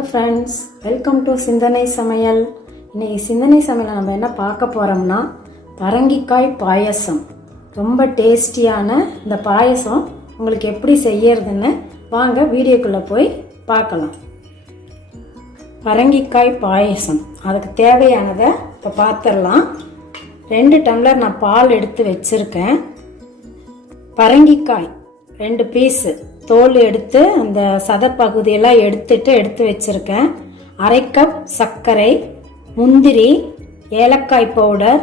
Hello friends, welcome to சிந்தனைசமையல். இன்றைக்கி சிந்தனைசமையல் நம்ம என்ன பார்க்க போகிறோம்னா பரங்கிக்காய் பாயசம். ரொம்ப டேஸ்டியான இந்த பாயசம் உங்களுக்கு எப்படி செய்யறதுன்னு வாங்க வீடியோக்குள்ளே போய் பார்க்கலாம். பரங்கிக்காய் பாயசம் அதுக்கு தேவையானதை இப்போ பார்த்துடலாம். 2 டம்ளர் நான் பால் எடுத்து வச்சுருக்கேன். பரங்கிக்காய் 2 பீஸு தோல் எடுத்து அந்த சதப்பகுதியெல்லாம் எடுத்து வச்சுருக்கேன். 1/2 கப் சர்க்கரை, முந்திரி, ஏலக்காய் பவுடர்,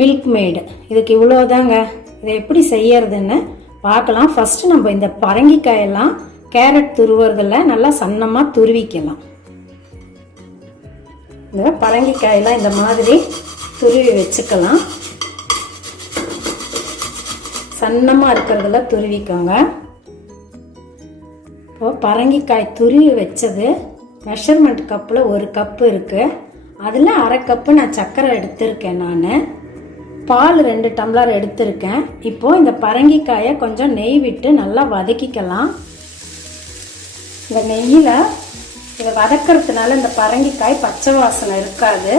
மில்க்மெய்டு. இதுக்கு இவ்வளோதாங்க. இதை எப்படி செய்யறதுன்னு பார்க்கலாம். ஃபஸ்ட்டு நம்ம இந்த பரங்கிக்காயெல்லாம் கேரட் துருவுறதில் நல்லா சன்னமாக துருவிக்கலாம். இந்த பரங்கிக்காயெல்லாம் இந்த மாதிரி துருவி வச்சுக்கலாம். சன்னமாக இருக்கிறதுல துருவிக்கோங்க. இப்போது பரங்கிக்காய் துருவி வச்சது மெஷர்மெண்ட் கப்பில் 1 கப்பு இருக்குது. அதில் 1/2 கப்பு நான் சர்க்கரை எடுத்திருக்கேன். நான் பால் 2 டம்ளர் எடுத்திருக்கேன். இப்போது இந்த பரங்கிக்காயை கொஞ்சம் நெய் விட்டு நல்லா வதக்கிக்கலாம். இந்த நெய்யில் இதை வதக்கிறதுனால இந்த பரங்கிக்காய் பச்சை வாசனை இருக்காது.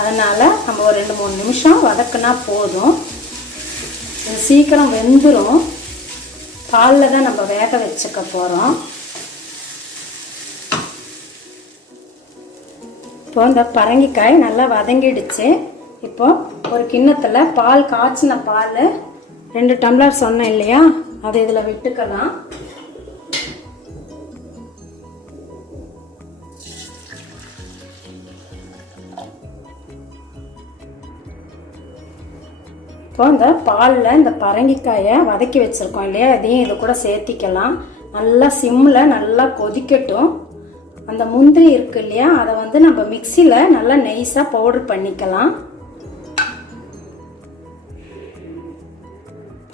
அதனால் நம்ம ஒரு 2-3 நிமிஷம் வதக்குனா போதும். இது சீக்கிரம் வெந்துடும். பாலில் தான் நம்ம வேக வச்சுக்க போகிறோம். இப்போ இந்த பரங்கிக்காய் நல்லா வதங்கிடுச்சு. இப்போ ஒரு கிண்ணத்தில் பால், காய்ச்சின பால் 2 டம்ளர் சொன்னேன் இல்லையா, அதை இதில் விட்டுக்கலாம். இப்போ இந்த பாலில் இந்த பரங்கிக்காயை வதக்கி வச்சுருக்கோம் இல்லையா, இதையும் இது கூட சேர்த்திக்கலாம். நல்லா சிம்மில் நல்லா கொதிக்கட்டும். அந்த முந்திரி இருக்கு இல்லையா, அதை வந்து நம்ம மிக்சியில் நல்லா நைஸாக பவுடர் பண்ணிக்கலாம்.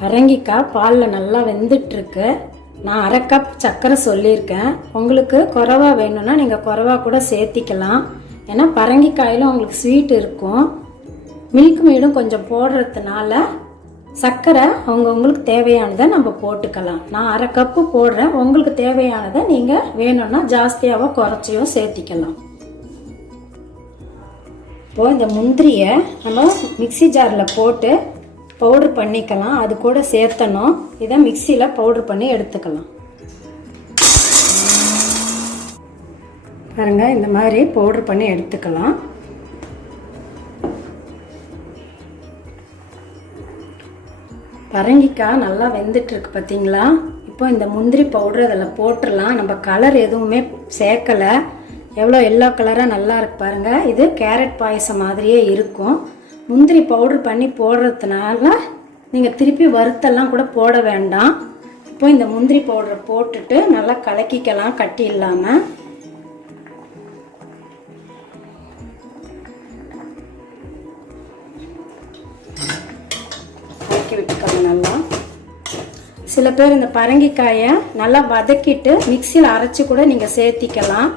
பரங்கிக்காய் பாலில் நல்லா வெந்துட்டுருக்கு. நான் 1/2 கப் சர்க்கரை சொல்லியிருக்கேன். உங்களுக்கு குறைவா வேணும்னா நீங்கள் குறைவா கூட சேர்த்திக்கலாம். ஏன்னா பரங்கிக்காயில் உங்களுக்கு ஸ்வீட் இருக்கும். மில்க்மெய்டும் கொஞ்சம் போடுறதுனால சர்க்கரை அவங்கவுங்களுக்கு தேவையானதை நம்ம போட்டுக்கலாம். நான் 1/2 கப்பு போடுறேன். உங்களுக்கு தேவையானதை நீங்கள் வேணும்னா ஜாஸ்தியாகவோ குறைச்சியோ சேர்த்திக்கலாம். இப்போது இந்த முந்திரியை நம்ம மிக்சி ஜாரில் போட்டு பவுடர் பண்ணிக்கலாம். அது கூட சேர்த்தணும். இதை மிக்சியில் பவுடர் பண்ணி எடுத்துக்கலாம். பாருங்கள், இந்த மாதிரி பவுடர் பண்ணி எடுத்துக்கலாம். பரங்கிக்காய் நல்லா வெந்துட்டுருக்கு பார்த்தீங்களா. இப்போ இந்த முந்திரி பவுடர் அதில் போட்டுடலாம். நம்ம கலர் எதுவுமே சேர்க்கலை. எவ்வளோ எல்லோ கலராக நல்லா இருக்கு பாருங்கள். இது கேரட் பாயசம் மாதிரியே இருக்கும். முந்திரி பவுடர் பண்ணி போடுறதுனால நீங்கள் திருப்பி வறுத்தெல்லாம் கூட போட வேண்டாம். இப்போ இந்த முந்திரி பவுடரை போட்டுட்டு நல்லா கலக்கிக்கலாம் கட்டி இல்லாமல். விட்டுக்கோங்க நல்லா. சில பேர் இந்த பரங்கிக்காயை நல்லா வதக்கிட்டு மிக்சியில் அரைச்சி கூட நீங்கள் சேர்த்திக்கலாம்.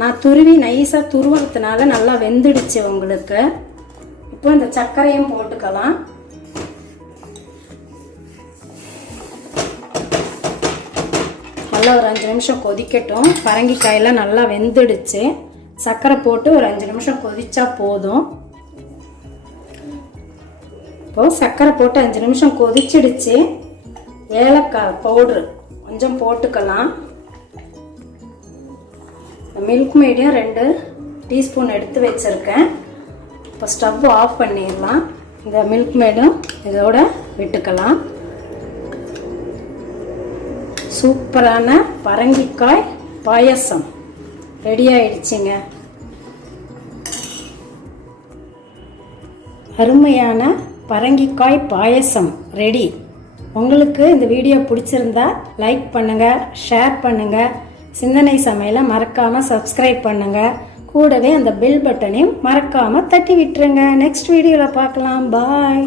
நான் துருவி நைஸாக துருவுறதுனால நல்லா வெந்துடுச்சு உங்களுக்கு. இப்போ இந்த சர்க்கரையும் போட்டுக்கலாம். நல்லா ஒரு 5 நிமிஷம் கொதிக்கட்டும். பரங்கிக்காயெல்லாம் நல்லா வெந்துடுச்சு. சர்க்கரை போட்டு ஒரு 5 நிமிஷம் கொதிச்சா போதும். இப்போது சர்க்கரை போட்டு 5 நிமிஷம் கொதிச்சிடுச்சு. ஏலக்காய் பவுட்ரு கொஞ்சம் போட்டுக்கலாம். மில்க்மெய்டையும் 2 டீஸ்பூன் எடுத்து வச்சுருக்கேன். இப்போ ஸ்டவ் ஆஃப் பண்ணிடலாம். இந்த மில்க்மெய்டும் இதோட விட்டுக்கலாம். சூப்பரான பரங்கிக்காய் பாயசம் ரெடி ஆயிடுச்சுங்க. அருமையான பரங்கிக்காய் பாயசம் ரெடி. உங்களுக்கு இந்த வீடியோ பிடிச்சிருந்தா லைக் பண்ணுங்கள், ஷேர் பண்ணுங்கள். சிந்தனை சமையலை மறக்காமல் சப்ஸ்கிரைப் பண்ணுங்கள். கூடவே அந்த பெல் பட்டனையும் மறக்காமல் தட்டி விட்டுருங்க. நெக்ஸ்ட் வீடியோவில் பார்க்கலாம். பாய்.